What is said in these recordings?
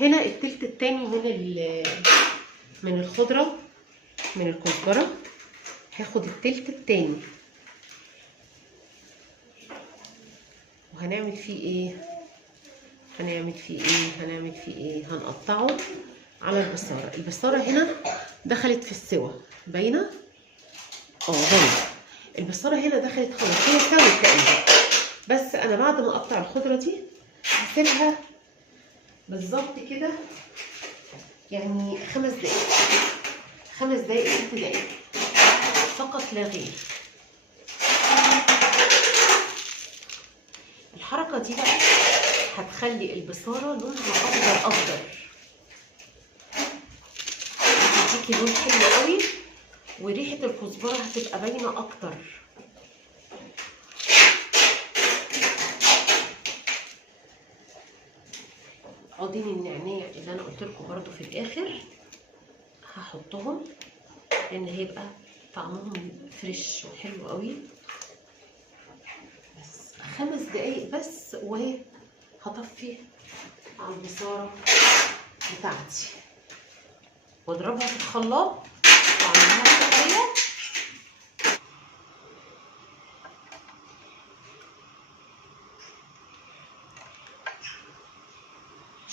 هنا التلت التاني من الخضره، من الكزبره. هاخد التلت التاني وهنعمل فيه ايه؟ هنعمل فيه ايه؟ هنقطعه على البصاره. البصاره هنا دخلت في السوا، باينه؟ باينه. البصاره هنا دخلت خلاص، هي استوت تقريبا. بس انا بعد ما اقطع الخضره دي هسيبها بالظبط كده يعني 5 دقايق، 5 دقايق 6 دقايق فقط لا غير. الحركه دي بقى هتخلي البصاره لونها اخضر، هتديكي لون حلو قوي، وريحه الكزبره هتبقى باينه اكتر. عودين النعناع اللي انا قلت لكم برده في الاخر هحطهم، لان هيبقى طعمهم فريش وحلو قوي. بس 5 دقايق بس، وهي هطفي على البصاره بتاعتي واضربها في الخلاط واعملها صغيره.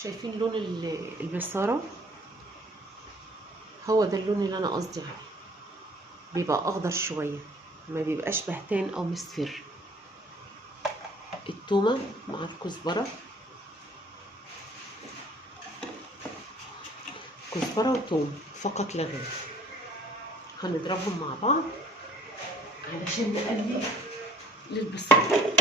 شايفين لون البصاره؟ هو ده اللون اللي انا قصدي عليه، بيبقى اخضر شويه، ما بيبقاش بهتان او مصفر. التومه مع الكزبره، كزبره وتوم فقط لا غير، هنضربهم مع بعض علشان نقلي للبصاره.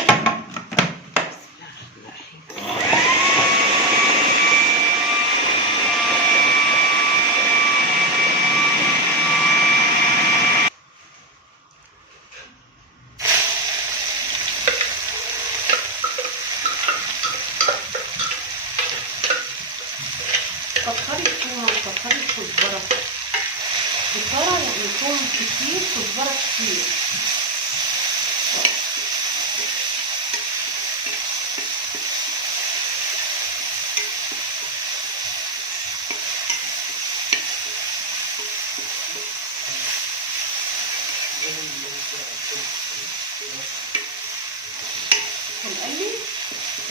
كتري التومه وكتري الكزبره. بصاره يعني توم كتير، كزبره كتير. هنقلب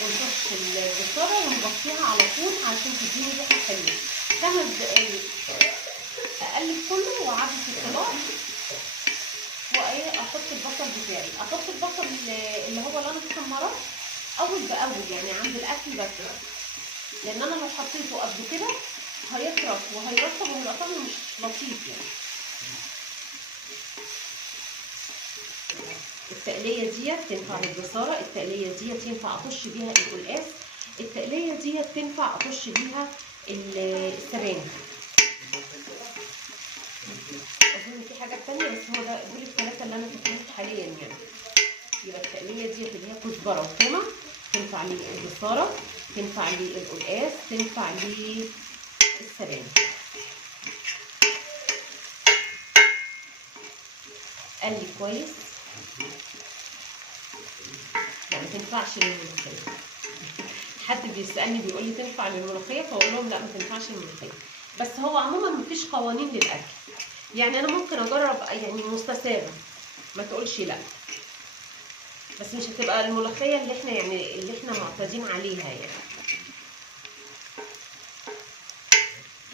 ونحط البصاره ونغطيها على طول عشان تديني ريحه حلوه. 5 دقايق اقلب كله واعبي في الخلاط، واحط البصل بتاعي. احط البصل اللي هو اللي انا محمراه اول باول يعني عند الاكل بس، لان انا لو حطيته قبل كده هيطرف وهيرطب وهيبقى طعمه مش لطيف يعني. التقليه ديت تنفع للبصاره، التقليه ديت ينفع اطش بيها القلقاس، التقليه ديت تنفع اطش بيها السبانخ. اظن في حاجات تانية بس هو ده دول الثلاثه اللي انا فاكراهم حاليا يعني. يبقى التقليه ديت اللي هي كزبره وتومه تنفع للبصاره، تنفع للقلقاس، تنفع للسبانخ. قلي كويس. لا ما تنفعش للملوخيه. حد بيسالني بيقول لي تنفع للملوخيه، فاقول لهم لا ما تنفعش للملوخيه. بس هو عموما مفيش قوانين للاكل، يعني انا ممكن اجرب يعني مستساغه، ما تقولش لا، بس مش هتبقى الملوخيه اللي احنا معتادين عليها يعني.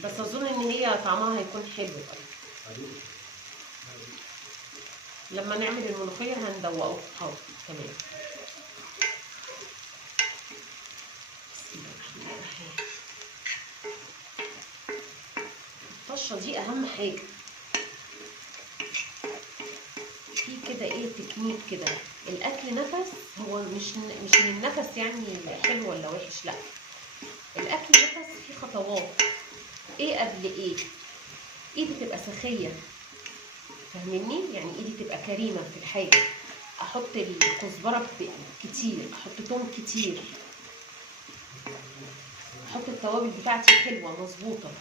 بس اظن ان هي طعمها هيكون حلو قوي. لما نعمل الملوخيه هندوقه. حاضر تمام. بسم الله الرحمن الرحيم. الطشه دي اهم حاجه في كده، ايه تكنيك كده. الاكل نفس، هو مش من النفس يعني حلو ولا وحش، لا، الاكل نفس فيه خطوات، ايه قبل ايه. ايدي تبقى سخيه، فاهميني؟ يعني ايدي تبقى كريمه في الحاجه. احط الكزبره كتير، احط توم كتير، احط التوابل بتاعتي حلوه مظبوطه.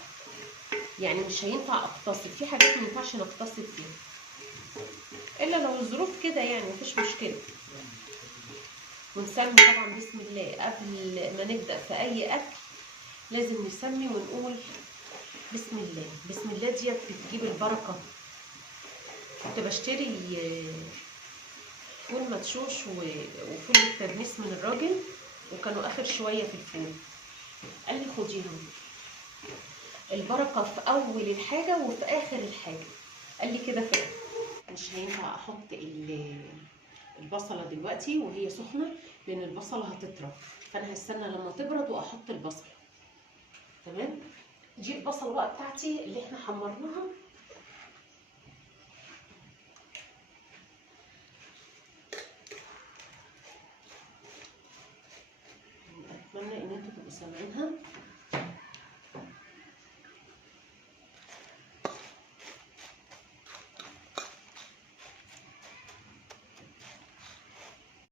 يعني مش هينفع اقتصد في حاجات، ما ينفعش نقتصد فيها الا لو الظروف كده، يعني مفيش مشكله. ونسمي طبعا بسم الله قبل ما نبدا في اي اكل، لازم نسمي ونقول بسم الله. بسم الله ديت بتجيب البركه. كنت بشتري فول مدشوش وفول الترميس من الراجل، وكانوا اخر شويه في الفول. قال لي خديهم، البركه في اول الحاجه وفي اخر الحاجه. قال لي كده فعلا. مش هينفع احط البصله دلوقتي وهي سخنه، لان البصله هتطرى، فانا هستنى لما تبرد واحط البصله. تمام. دي البصله بقى بتاعتي اللي احنا حمرناها. اتمنى ان انتوا تبقوا سامعينها.